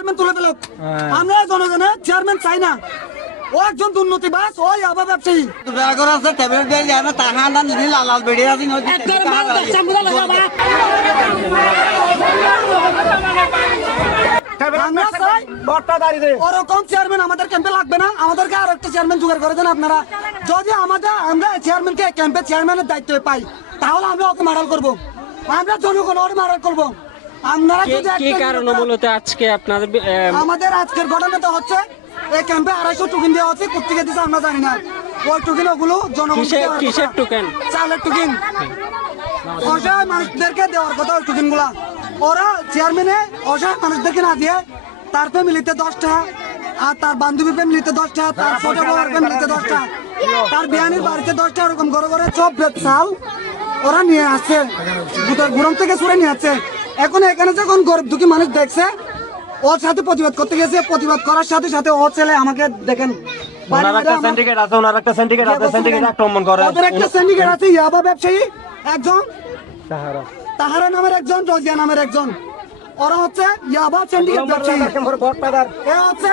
Chairman তুলে দিল। আমরা জনগণের চেয়ারম্যান চাই না। ও একজন দুর্নীতিবাজ, ওই আবার ব্যবসায়ী। আমরা চাই ওরকম চেয়ারম্যান আমাদের ক্যাম্পে লাগবে না। আমাদেরকে আর একটা চেয়ারম্যান জোগাড় করে দেন আপনারা। যদি আমরা চেয়ারম্যানকে ক্যাম্পে চেয়ারম্যানের দায়িত্ব পাই, তাহলে আমরা ওকে মারাল করবো। আমরা জনগণ ওর মারাল করবো। আপনারা কি কারণে মূলত আজকে আপনাদের আমাদের আজকের ঘটনাটা হচ্ছে এই ক্যাম্পে 250 টোকেন দেওয়া হচ্ছে, কোথেকে দিচ্ছে আমরা জানি না। ওই টোকেন ওগুলো জনগণ কিসের টোকেন? চালের টোকেন। অসহায় মানুষদেরকে দেওয়ার কথা ওই টোকেন গুলা। ওরা চেয়ারম্যানে অসহায় মানুষদেরকে না দিয়ে তার ফ্যামিলিতে 10টা, আর তার বান্ধবী ফ্যামিলিতে 10টা, তার ছোট বউয়ের ফ্যামিলিতে 10টা, তার বিয়ানির বাড়িতে 10টা, এরকম ঘরে ঘরে সব চাল ওরা নিয়ে আসছে, গুরম থেকে সরে নিয়ে আসছে। এখন এখানে যখন গরিব দুঃখী মানুষ দেখছে, ওর সাথে প্রতিবাদ করতে গেছে, প্রতিবাদ করার সাথে সাথে ও ছেলে আমাকে দেখেন ইয়াবা ব্যবসায়ী একজন, তাহারা নামের একজন, রজিয়া নামের একজন, ওরা হচ্ছে ইয়াবা সিন্ডিকেট ব্যবসায়ী। এ হচ্ছে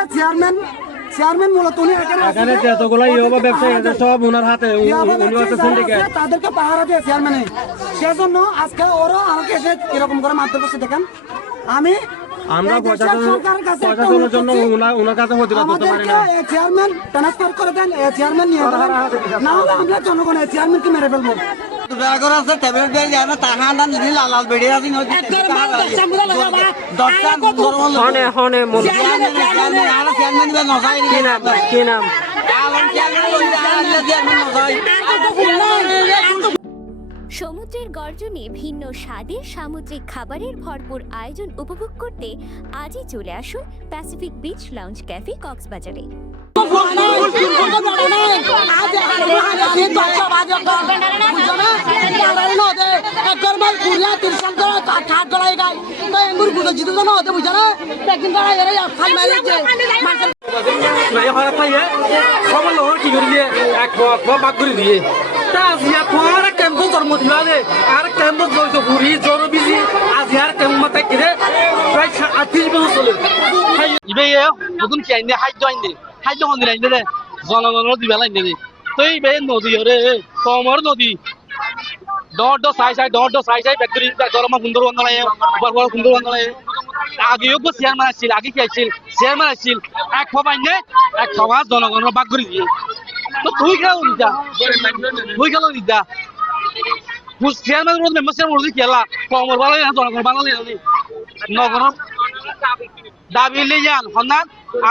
চেয়ারম্যান মূলত উনি এখানে যতগুলো ইয়াবা ব্যবসায়ী আছে সব ওনার হাতে, উনি হচ্ছে সিন্ডিকেট। তাদেরকে পাহারা দিয়ে চেয়ারম্যানে, সেজন্য আজকে ওরা আমাকে এসে এরকম করে মারধর করছে। দেখেন আমরা প্রশাসনের জন্য ওনার কাছে প্রতিবাদ করতে পারি না। চেয়ারম্যান ট্রান্সফার করে দেন, চেয়ারম্যান নিয়ে যাবেন, না হলে আমরা জনগণ চেয়ারম্যানকে মেরে ফেলবো। কি নাম? সমুদ্রের গর্জনে ভিন্ন স্বাদের সামুদ্রিক খাবারের ভরপুর আয়োজন উপভোগ করতে আজই চলে আসুন প্যাসিফিক বিচ লাউঞ্জ ক্যাফে কক্সবাজারে। জনগণের দিবা লাইন দে তুই বে নদী রে কমর নদী ডট সাই ফ্যাক্টরি গরম সুন্দর বাংলায় বড় সুন্দর বাংলায় আগেও চেয়ারম্যান আসছিল, আগে কি আসছিল চেয়ারম্যান আসছিল, এক পাইনে এক সমাজ জনগণের বাক করে দিয়ে তো তুই খেলো নিতা চেয়ারম্যান মেম্বার চেয়ারম্যান খেলা কমর ভালো জনগণ বাংলা নগর দাবি লিয়ান হন্যান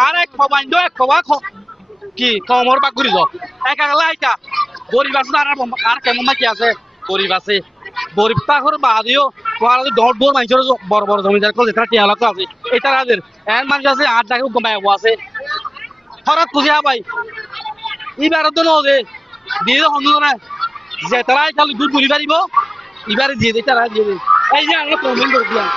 আর এক পাইন এক খবা কি কমর বাক করে যাও এক আগলা আইতা গরিব আছে আর কেমন কি আছে গরিব আছে, গরিব তাহর বাদিও দর দর মানুষের বড় বড় জমিদার করে যেটা টিয়া লাগতো আছে এটা রাজের এর মানুষ আছে 8 টাকা কমায় আছে হঠাৎ খুঁজে পাই এবারে তো নদে দিয়ে হন্দ না যে তারাই খালি দুধ গুলি পারিব এবারে দিয়ে দেয় তারা দিয়ে দেয়। এই যে আমরা প্রবলেম করে দিলাম।